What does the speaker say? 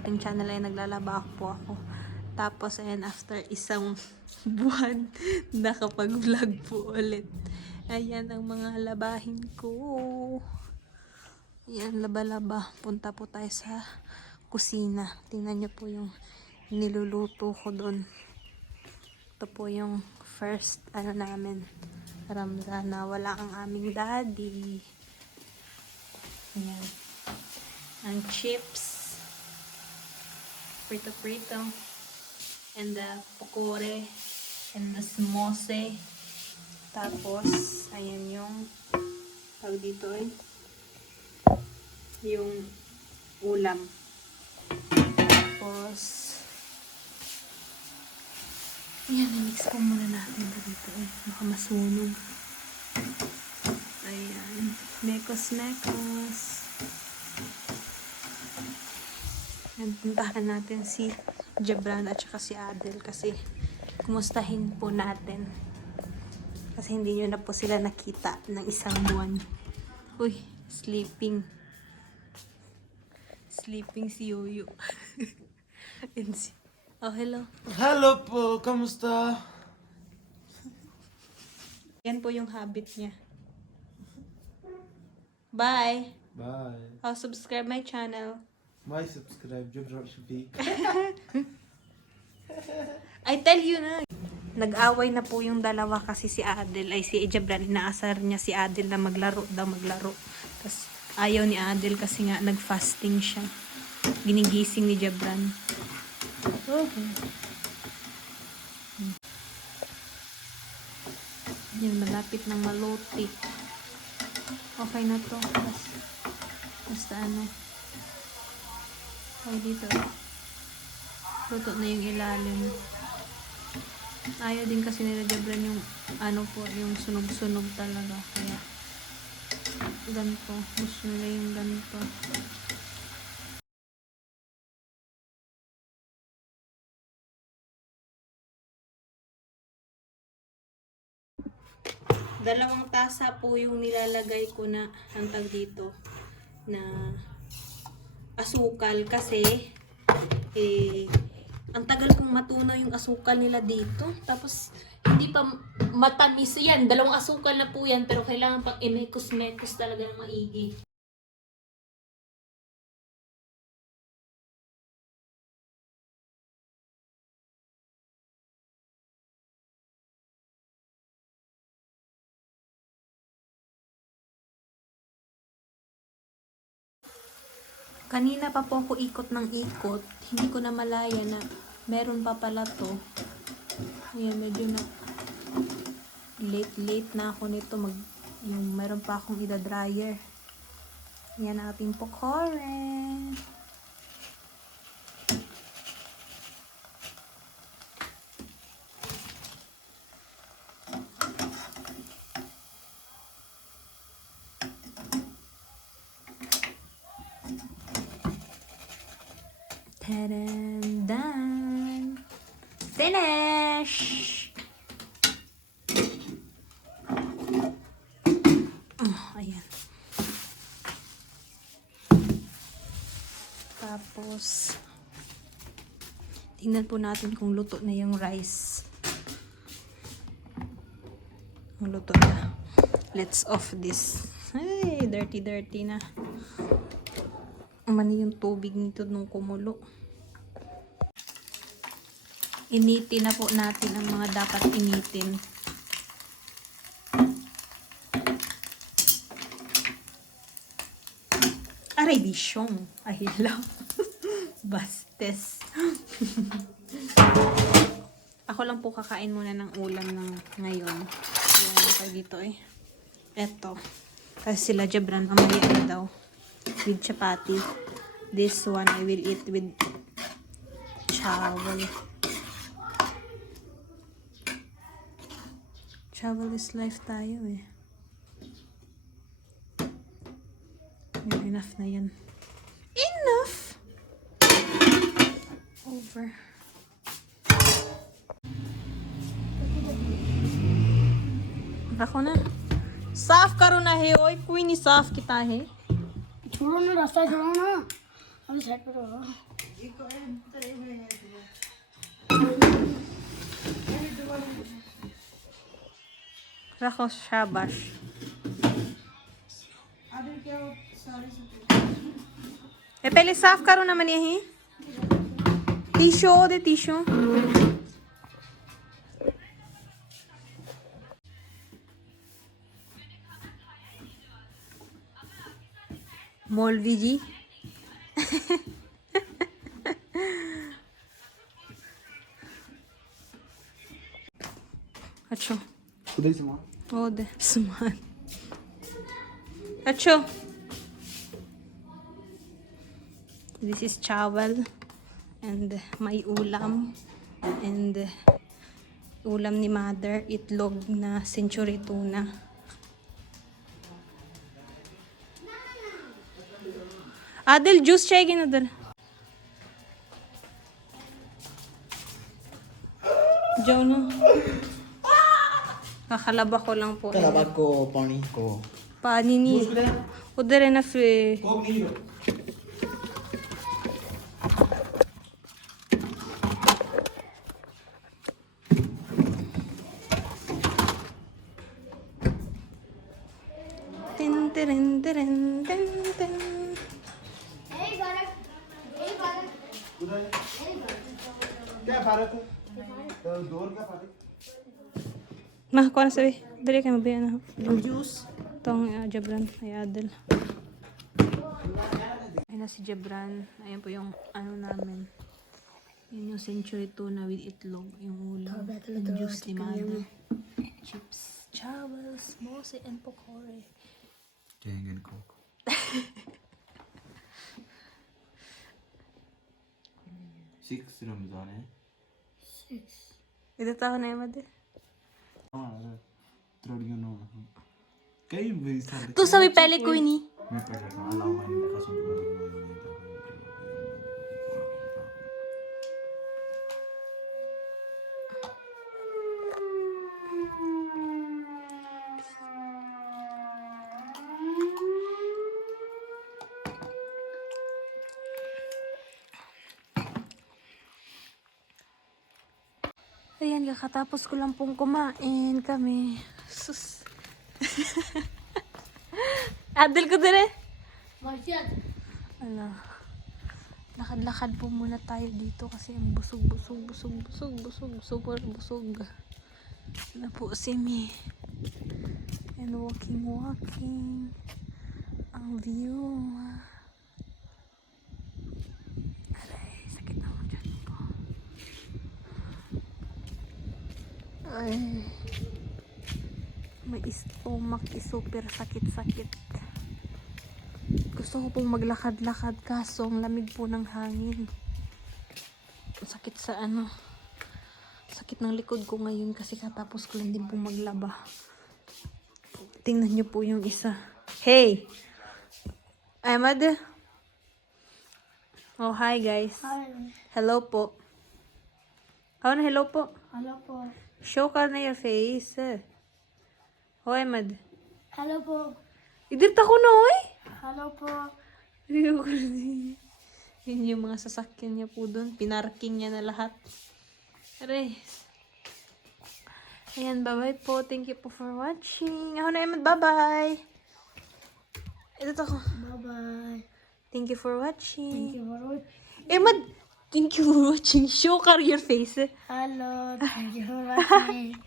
sa ating channel ay naglalaba po ako. Tapos, ayan, after isang buwan, nakapag-vlog po ulit. Ayan ang mga labahin ko. Ayan, laba-laba. Punta po tayo sa kusina. Tingnan niyo po yung niluluto ko doon. Ito po yung first, namin, Ramzan na wala ang aming daddy. Ayan. Ang chips. Prito-prito. And the pokore. And the smose. Tapos, ayan yung tawag dito yung ulam. Tapos, ayan, mix ko muna natin dito baka masunog. Ayan. Mekos-mekos. Ayan, puntahan natin si Jebran at saka si Adel kasi kumustahin po natin. Kasi hindi nyo na po sila nakita ng isang buwan. Uy, sleeping. Sleeping si Yoyo. Oh, hello. Hello po, kamusta? Yan po yung habit niya. Bye! Bye. Oh, subscribe my channel. My subscribe, Jogdrop Shafik. I tell you na. Nag-away na po yung dalawa kasi si Adel ay si Jebran, inaasar niya si Adel na maglaro. Tapos ayaw ni Adel kasi nga nag-fasting siya. Ginigising ni Jebran. Yan, malapit ng maluti. Okay na to. Basta ay dito. Luto na yung ilalim. Ayaw din kasi nila Jebran yung yung sunog-sunog talaga. Kaya ganito. Gusto nila yung ganito. Dalawang tasa po yung nilalagay ko na hantag dito na asukal kasi ang tagal kong matunaw yung asukal nila dito. Tapos hindi pa matamis yan. Dalawang asukal na po yan pero kailangan pang imekos-mekos talaga ng maigi. Kanina pa po ako ikot ng ikot. Hindi ko na malaya na meron pa pala to. Ayan, medyo na late na ako nito. Yung meron pa akong ida-dryer. Ayan ang ating pokore. Tadam, done. Finish! Ayan. Tapos, tingnan po natin kung luto na yung rice. Kung luto na. Let's off this. Ay, dirty na. Mani yung tubig nito nung kumulo. Initin na po natin ang mga dapat initin. Aray, bisyong. Ay, lang. Bastes. Ako lang po kakain muna ng ulam ng ngayon. Yan, pag dito Eto. Kasi sila Jebran, mamaya daw. With chapati. This one I will eat with chawal. Chawal is life tayo Enough na yan. Enough! Over. Ako na. साफ करो ना हे ओए कोई नहीं साफ किता है छोड़ो ना रास्ता छोड़ो ना अभी साइड पर रहो रखो शाबाश पहले साफ करो ना मनी यही टिशू दे टिशू मौलवी जी अच्छा उधर ही सामान ओ दे सामान अच्छा this is chawal and may ulam and ulam ni mother itlog na century tuna. Adil juice चाहिए ना उधर जाओ ना kakalaba ko lang po Kalabag ko, pony ko. पानी नहीं उधर है ना फिर कोक नहीं है tin tin tin tin tin उधर क्या फर्क है तो दौर का फर्क mah ko na sabi dali kayo mabiyan na juice tong Jabran ay Adel ayun na si Jabran ayan po yung ano namin yun yung century tuna with itlog yung ulam yung juice ni Mother chips chawals mose and pokore Jeng and Coke. Six Ramzan है. ito taho na yung Mother हाँ त्रोड़ियों नो. कई भी साल. tu sabi pele ko ini मैं पढ़ रहा हूँ. अलाउ मैंने देखा सुन तो ayan kakatapos ko lang pong kumain kami sus Adel ko din eh ano lakad-lakad po muna tayo dito kasi ang busog super busog na po si Mi and walking ang view aray sakit na ako dyan po ay may stomach super sakit gusto ko pong maglakad-lakad kaso ang lamig po ng hangin. Sakit sa ano. Sakit ng likod ko ngayon kasi katapos ko lang din po maglaba. Tingnan niyo po yung isa. Hey! Ahmad? Oh, hi guys. Hi. Hello po. Ano hello po? Hello po. Show ka na your face. Oh, Ahmad. Hello po. Idirta ko na, oy! Hello po. Yun yung mga sasakyan niya po doon. Pinarking niya na lahat. Aray. Ayan, bye-bye po. Thank you po for watching. Ako na Emad, bye-bye. Ito ako. Bye-bye. Thank you for watching. Thank you for watching. Emad, thank you for watching. Show your face. Hello. Thank you for watching.